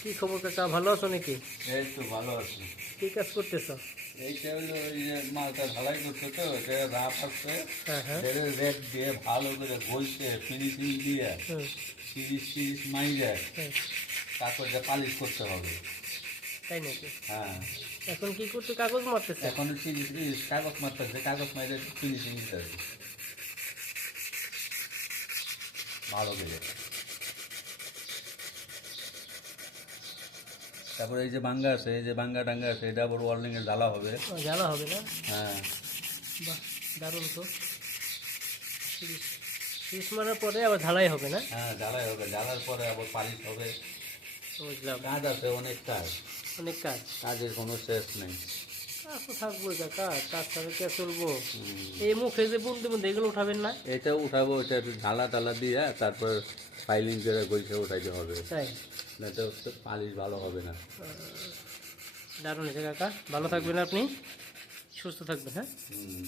কি খবর কাকা, ভালো আছো নাকি? এই তো ভালো আছি। কি কাজ করতেছো? এইটা হলো ওই যে মালটা ঢালাই করছে তো, এটা রাফ আছে, হ্যাঁ হ্যাঁ। রেড দিয়ে ভালো করে ঘষে ফিনিশিং দিয়ে হুম। সিরিজ মাইরে হ্যাঁ। তারপর এটা পালিশ করতে হবে। তাই নাকি? হ্যাঁ, এখন কি করতে, কাগজ মারতেছে? এখন সিরিজ কাগজ মারতেছে, কাগজ মাইরে ফিনিশিং দিতে হবে ভালো করে। তারপরে এই যে বাঙ্গা আছে, এই যে বাঙ্গা টাঙ্গা আছে, এটা আবার ওয়ার্লিংয়ে জ্বালা হবে। জ্বালা হবে না? হ্যাঁ বাহ, দারুণ তো। শীষ মারার পরে আবার ঢালাই হবে না? হ্যাঁ, জ্বালাই হবে, জ্বালার পরে আবার পালিশ হবে। বুঝলাম। কাজ আছে, অনেক কাজ, অনেক কাজ। কাজের কোনো শেষ নেই। কাজ তো থাকবোই কাকা, কাজ ছাড়া কে চলবো? হুম। এই মুখে যে বুনতে বুনতে এগুলো উঠাবেন না? এটা উঠাবো, এটা একটু ঢালা টালা দিয়ে তারপর ফাইলিং করে গইছে উঠাইতে হবে, তাই? না তো পালিশ ভালো হবে না। দারুণ হয়েছে কাকা, ভালো থাকবেন আপনি, সুস্থ থাকবেন। হ্যাঁ। হুম।